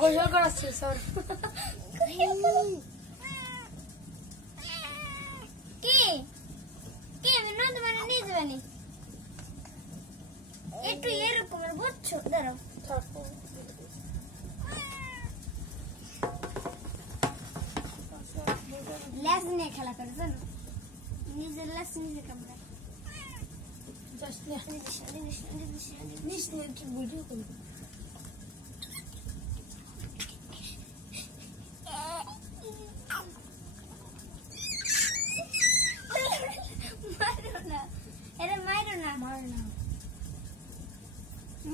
গোসল করাচ্ছে সর কি কি বিনোদ মানে নিয়ে যাবেনি একটু এরকম বুঝছো দাঁড়াও লেজ নিয়ে খেলা করে জানো নিজের লেজ নিজে কামড়ায় ভিডিও করবো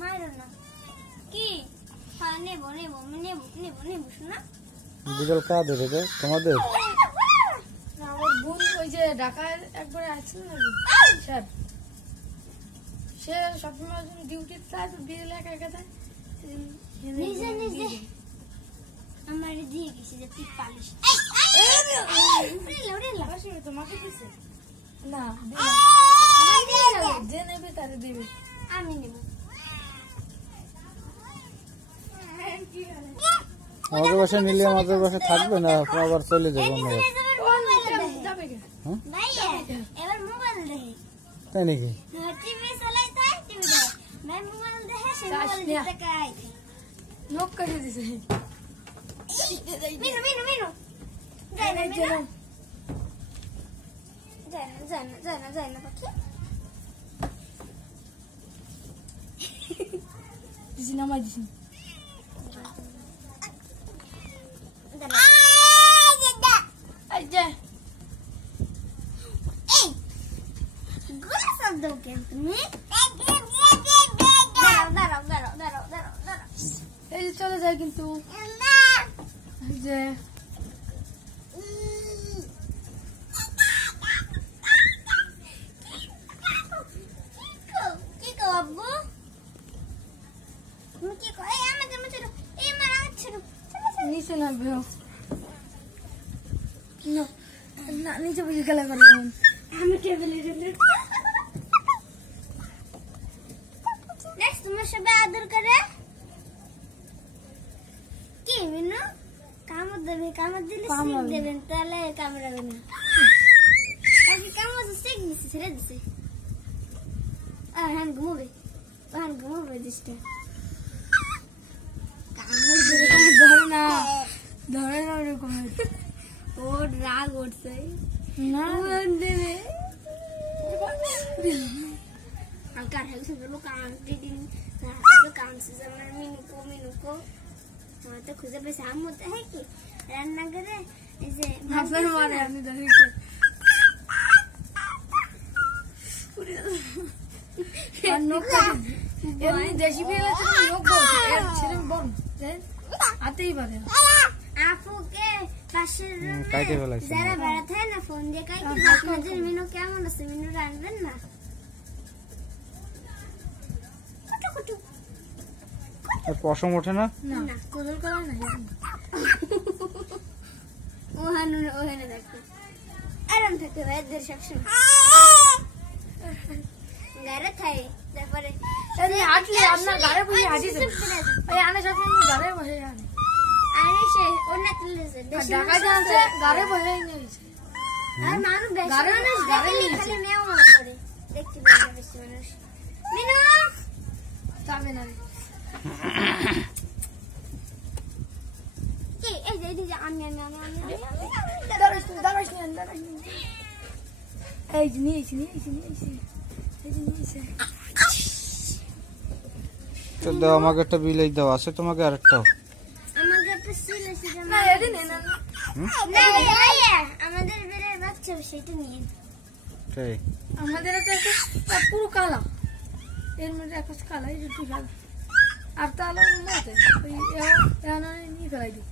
মারো না কি হ্যাঁ নেবো নেবো নেবো নেবো নেবো শোনা বিড়াল কাদের রে তোমাদের আমার বোন ওই যে ঢাকায় একবার আসছিল না স্যার সে সবসময় ডিউটি যায় তো বিড়াল একা একা যায় নিজে নিজে আমার দিয়ে গেছি যে তুই পালিস তোমাকে দিছে না যে নেবে তারে দিবে আমি নেব আমাদের বাসায় নিলে আমাদের বাসায় থাকবে না আবার চলে যাবে অন্য এবার মোবাইল দেখে তাই নাকি টিভি চালাই তাই টিভি দেখে ভাই মোবাইল দেখে সে মোবাইল দিতে কাই নক করে দিছে মিনু মিনু মিনু যাই না যাই না পাখি দিছি না মাই দিছি এই চলে যায় কিন্তু যে নিচে না ভেও না নিচে বসে খেলা করবো আমি টেবিলে তোমার সবাই আদর করে কি মিনু কামড় দেবে কামড় দিলে শিখ দেবেন তাহলে কামড়াবে না তাকে কামড় শিখ দিচ্ছে ছেড়ে দিচ্ছে হ্যাঁ ঘুমোবে দিসটা কামড় ধরে না ওরকম ওর রাগ উঠছে না দেবে কার হেলছে বলো কাঁদছে আমার মিনুকো আমার তো খুঁজে পেয়েছে আম্মু তো হ্যাঁ কি রান্না করে এই যে ভাবলাম মারে আমি দেখি এমনি দেশি বিড়াল ছেলে বল হাতেই পারে আপুকে পাশের কাইতে ফেলাইছে যারা বেড়াতে হয় না ফোন দিয়ে কাইতে মিনু কেমন আছে মিনু রানবেন না পশম ওঠে না না কোদল করা না ওখানে দেখো আরাম থাকে ভাইদের সবসময় গাড়ে থাকে তারপরে হাঁটলে আপনার গাড়ে বসে হাঁটিছে ওই আনে সবসময় গাড়ে বসে হাঁটে আরে সে ওনা তুলেছে ঢাকা যাচ্ছে গাড়ে বসে নিয়েছে আর মানুষ বেশি মানুষ গাড়ে খালি নেও করে দেখতে পারে বেশি মানুষ মিনু যাবে না কি এই যে আমি এই যে নিয়েছি তো দাও আমাকে একটা বিলাই দাও আছে তোমাকে আরেকটাও আমাকে একটা সিল আছে না এডি নে না আমাদের বেরের বাচ্চা সেটা নিয়ে তাই আমাদের একটা পুরো কালা এর মধ্যে একটা কালা এই একটু কালা আর তাহলে মতে ওই এখানে নিয়ে ফেলাই দিই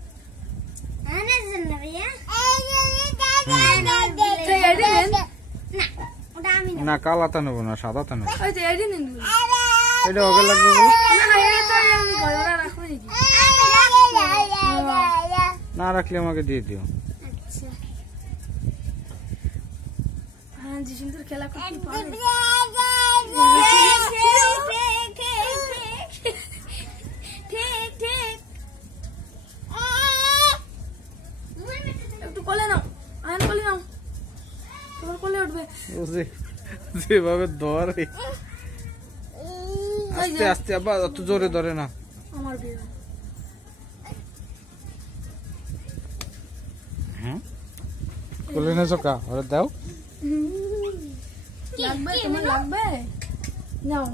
আনে জন্য ভাইয়া ওটা আমি না কালাটা নেবো না সাদাটা নেবো ওই তো এডি নিন এটা ওকে লাগবে না এটা আমি ঘরে রাখবো নাকি না রাখলে আমাকে দিয়ে দিও আচ্ছা যে সুন্দর খেলা করতে পারে। একটু কোলে নাও, আয়ন কোলে নাও, তোমার কোলে উঠবে। যেভাবে ধরে আস্তে আস্তে, আবার অত জোরে ধরে না। আমার বিয়ে হ্যাঁ, কোলে নেছো কা? ওরে দাও। লাগবে, তোমার লাগবে, নাও।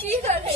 কি করে